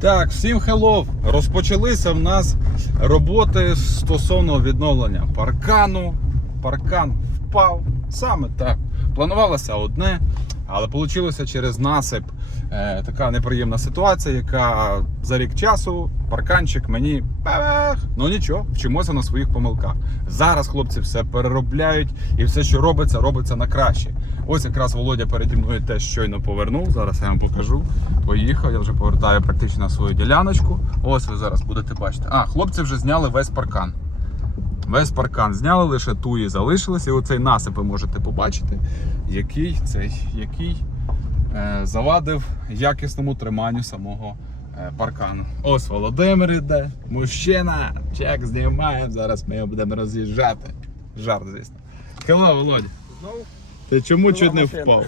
Так, всім хеллоу! Розпочалися в нас роботи стосовно відновлення паркану. Паркан впав. Саме так. Планувалося одне, але вийшло через насип така неприємна ситуація, яка за рік часу парканчик мені бабах! ну нічого, вчимося на своїх помилках. Зараз хлопці все переробляють і все, що робиться, робиться на краще. Ось якраз Володя переді мною теж щойно повернув. Зараз я вам покажу. Поїхав, я вже повертаю практично на свою діляночку. Ось ви зараз будете бачити. А, хлопці вже зняли весь паркан. Весь паркан зняли, лише туї залишилися. І оцей насип ви можете побачити, який цей, який е, завадив якісному триманню самого е, паркану. Ось Володимир іде, мужчина, чек знімаємо. Зараз ми його будемо роз'їжджати. Жарт, звісно. Хелло, Володя. Знову? Ти чому чуть не впав?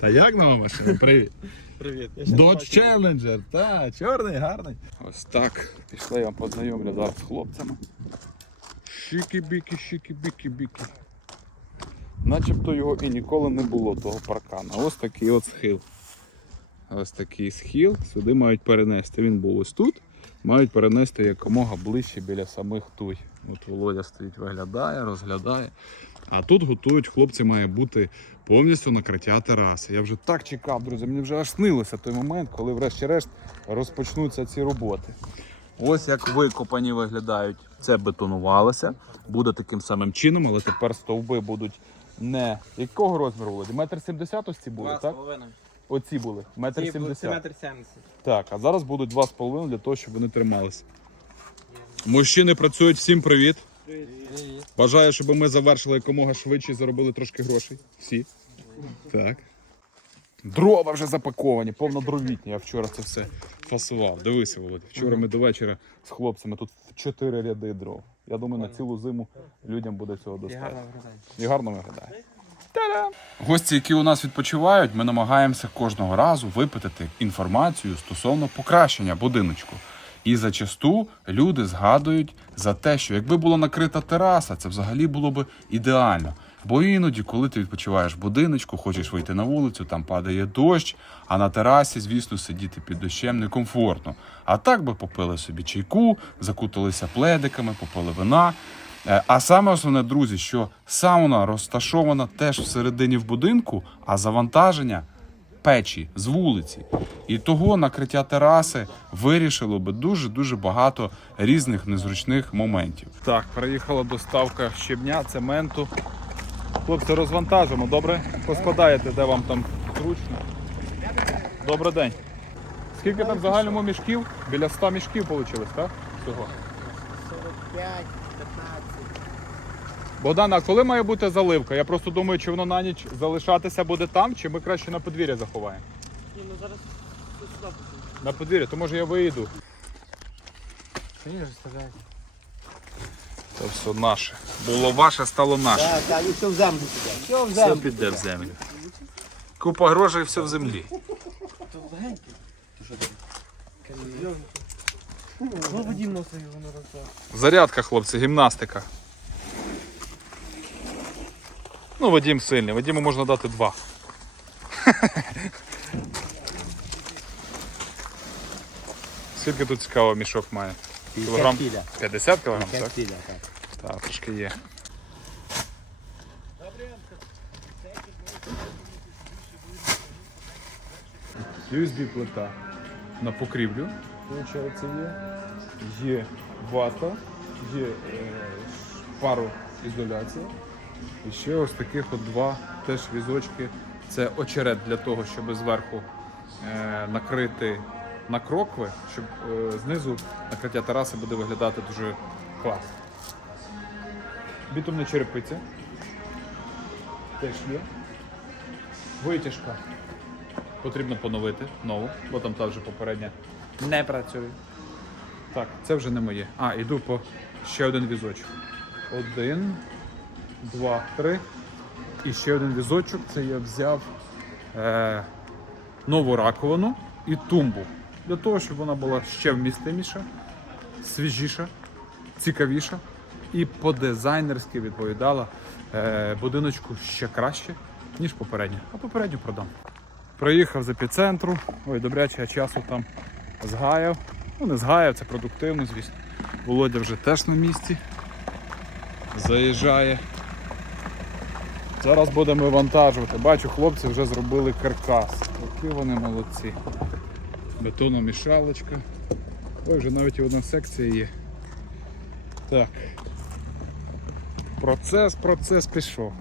Та як нова машина? Привіт. Привіт. Dodge. Challenger, та, чорний, гарний. Ось так. Пішли, я вам познайомлю зараз з хлопцями. Шікі-бікі, шікі-бікі-бікі. Начебто його і ніколи не було, того паркана. Ось такий от схил. Ось такий схил. Сюди мають перенести. Він був ось тут. Мають перенести якомога ближче біля самих туй. От Володя стоїть, виглядає, розглядає. А тут готують, хлопці, має бути повністю накриття тераси. Я вже так чекав, друзі. Мені вже аж снилося той момент, коли врешті-решт розпочнуться ці роботи. Ось як викопані виглядають. Це бетонувалося, буде таким самим чином, але тепер стовби будуть не якого розміру Володі? Метр сімдесят ось ці були, Два з так? половиною. Оці були. Метр Ці були- Це сімдесят. метр сімдесят. Так, а зараз будуть два з половиною для того, щоб вони трималися. Мужчини працюють, всім привіт. Привіт. Бажаю, щоб ми завершили якомога швидше і заробили трошки грошей. Всі. Так. Дрова вже запаковані, повно дровітні. Я вчора це все фасував. Дивися, Володя. Вчора ми до вечора з хлопцями тут чотири ряди дров. Я думаю, на цілу зиму людям буде цього достатньо. І гарно виглядає. Гості, які у нас відпочивають, ми намагаємося кожного разу випитати інформацію стосовно покращення будиночку. І зачасту люди згадують за те, що якби була накрита тераса, це взагалі було б ідеально. Бо іноді, коли ти відпочиваєш в будиночку, хочеш вийти на вулицю, там падає дощ, а на терасі, звісно, сидіти під дощем некомфортно. А так би попили собі чайку, закуталися пледиками, попили вина. Е, А саме основне, друзі, що сауна розташована теж всередині в будинку, а завантаження печі з вулиці. І того накриття тераси вирішило би дуже-дуже багато різних незручних моментів. Так, приїхала доставка щебня, цементу. Хлопці, розвантажимо, добре? Поскладаєте, де вам там зручно. Добрий день. Скільки там в загальному мішків? Біля 100 мішків вийшло, так? Всього. 45, 15. Богдана, а коли має бути заливка? Я просто думаю, чи воно на ніч залишатися буде там, чи ми краще на подвір'я заховаємо. Ні, ну зараз сюди. На подвір'я, то може я вийду. Мені ж сказати. Це все наше. Було ваше, стало наше. Так, так, і все в землю піде. Все в Все піде в землю. Купа грошей, все в землі. Вадим. Зарядка, хлопці, гімнастика. Ну, Вадім сильний, Вадіму можна дати два. Скільки тут цікаво мішок має? Кілограм 50 50 кілограм, так? 50 так. Трошки є. USB плита на покрівлю. Получається є. Є вата, є е, пароізоляція. І ще ось таких от два теж візочки. Це очерет для того, щоб зверху е, накрити на крокви, щоб е, знизу накриття тераси буде виглядати дуже класно. Бітумна черепиця. Теж є. Витяжка. Потрібно поновити нову, бо там та вже попередня не працює. Так, це вже не моє. А, йду по ще один візочок. Один, два, три. І ще один візочок. Це я взяв е, нову раковину і тумбу. Для того, щоб вона була ще вмістиміша, свіжіша, цікавіша і по-дизайнерськи відповідала е, будиночку ще краще, ніж попередня. А попередню продам. Приїхав з епіцентру. Ой, добряче, я часу там згаяв. Ну, не згаяв, це продуктивно, звісно. Володя вже теж на місці. Заїжджає. Зараз будемо вивантажувати. Бачу, хлопці вже зробили каркас. Які вони молодці. Бетономішалочка. Ой, вже навіть одна секція є. Так. Процес, процес пішов.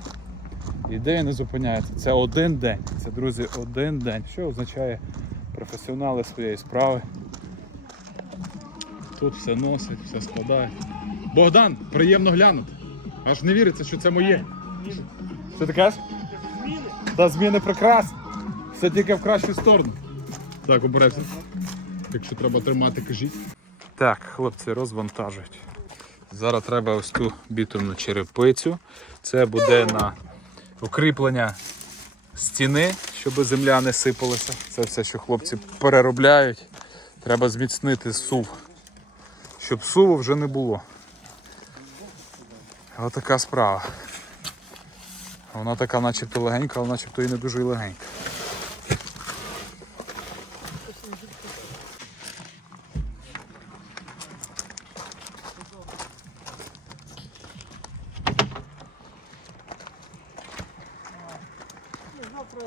Ідея не зупиняється. Це один день. Це, друзі, один день. Що означає професіонали своєї справи. Тут все носить, все складає. Богдан, приємно глянути. Аж не віриться, що це моє. Що ти кажеш? Та зміни прекрасні. Все тільки в кращу сторону. Так, обережно. Якщо треба тримати, кажіть. Так, хлопці розвантажують. Зараз треба ось ту бітумну черепицю. Це буде на укріплення стіни, щоб земля не сипалася. Це все, що хлопці переробляють. Треба зміцнити сув, щоб суву вже не було. Отака справа. Вона така начебто легенька, але начебто і не дуже легенька. можна про...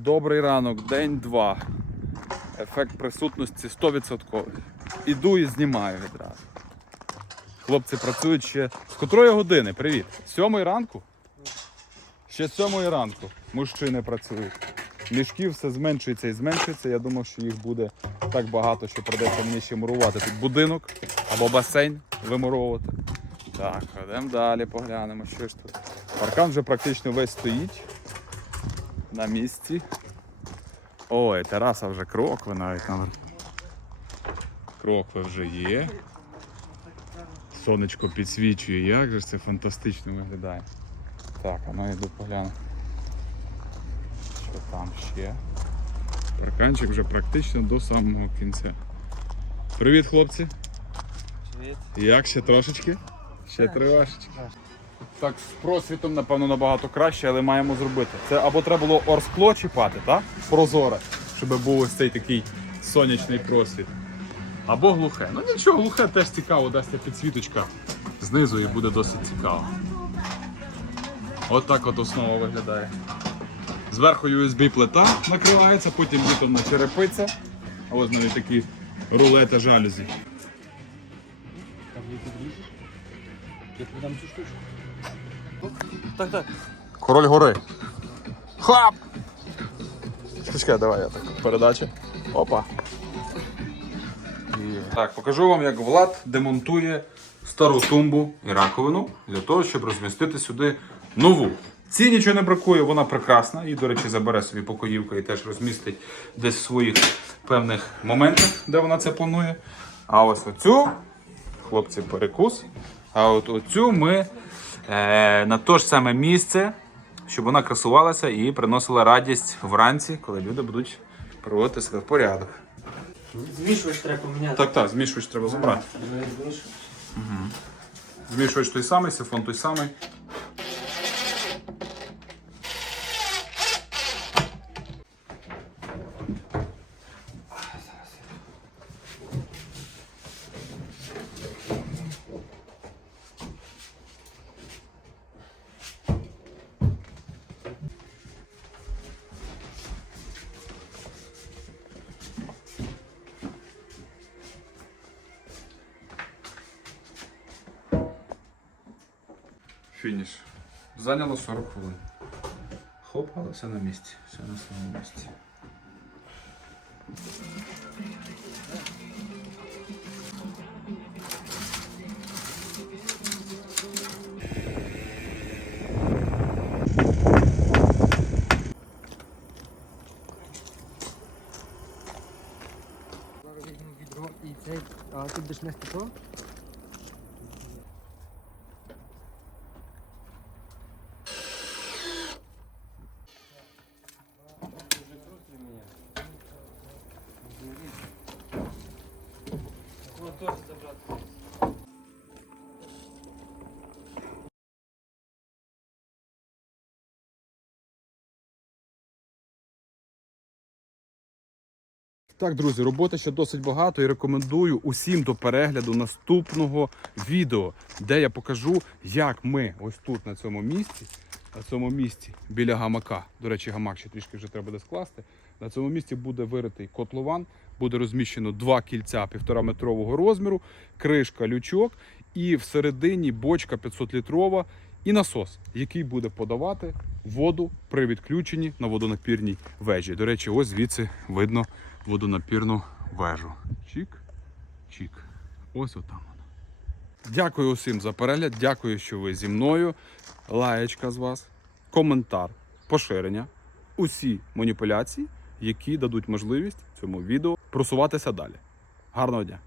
Добрий ранок, день два. Ефект присутності 100%. Іду і знімаю відразу. Хлопці працюють ще. З котрої години? Привіт. З сьомої ранку? Ще з сьомої ранку мужчини працюють. Мішків все зменшується і зменшується. Я думав, що їх буде так багато, що придеться мені ще мурувати. Тут будинок або басейн вимуровувати. Так, йдемо далі, поглянемо, що ж тут. Паркан вже практично весь стоїть на місці. Ой, тераса вже крокви навіть на Крокви вже є. Сонечко підсвічує, як же ж це фантастично виглядає. Так, а ну йду погляну. Що там ще? Парканчик вже практично до самого кінця. Привіт, хлопці! Привіт. Як ще трошечки? Ще трошечки. Так, з просвітом, напевно, набагато краще, але маємо зробити. Це або треба було орскло чіпати, так? Прозоре, щоб був ось цей такий сонячний просвіт. Або глухе. Ну нічого, глухе теж цікаво, дасться підсвіточка знизу і буде досить цікаво. От так от основа виглядає. Зверху USB плита накривається, потім бітумна черепиця. А ось навіть такі рулети жалюзі. Там не підлізеш? Я тобі дам цю штучку. Так, так. Король гори. Хап! Чекай, давай я так. Передача. Опа. Так, покажу вам, як Влад демонтує стару тумбу і раковину для того, щоб розмістити сюди нову. Ці нічого не бракує, вона прекрасна. І, до речі, забере собі покоївка і теж розмістить десь в своїх певних моментах, де вона це планує. А ось оцю, хлопці, перекус. А от оцю ми на те ж саме місце, щоб вона красувалася і приносила радість вранці, коли люди будуть приводити себе в порядок. Змішувач треба поміняти. Так, так, змішувач треба забрати. Змішувач той самий, сифон той самий. Фініш. Зайняло 40 хвилин. Хоп, але все на місці. Все на своєму місці. Зараз візьму відро і цей, а ти будеш нести то? Так, друзі, роботи ще досить багато і рекомендую усім до перегляду наступного відео, де я покажу, як ми ось тут на цьому місці, на цьому місці біля гамака. До речі, гамак ще трішки вже треба буде скласти. На цьому місці буде виритий котлован, буде розміщено два кільця півтора метрового розміру, кришка, лючок, і всередині бочка 500 літрова і насос, який буде подавати воду при відключенні на водонапірній вежі. До речі, ось звідси видно водонапірну вежу. Чік, чік. Ось отам вона. Дякую усім за перегляд. Дякую, що ви зі мною. Лаєчка з вас, коментар, поширення. Усі маніпуляції, які дадуть можливість цьому відео просуватися далі. Гарного дня!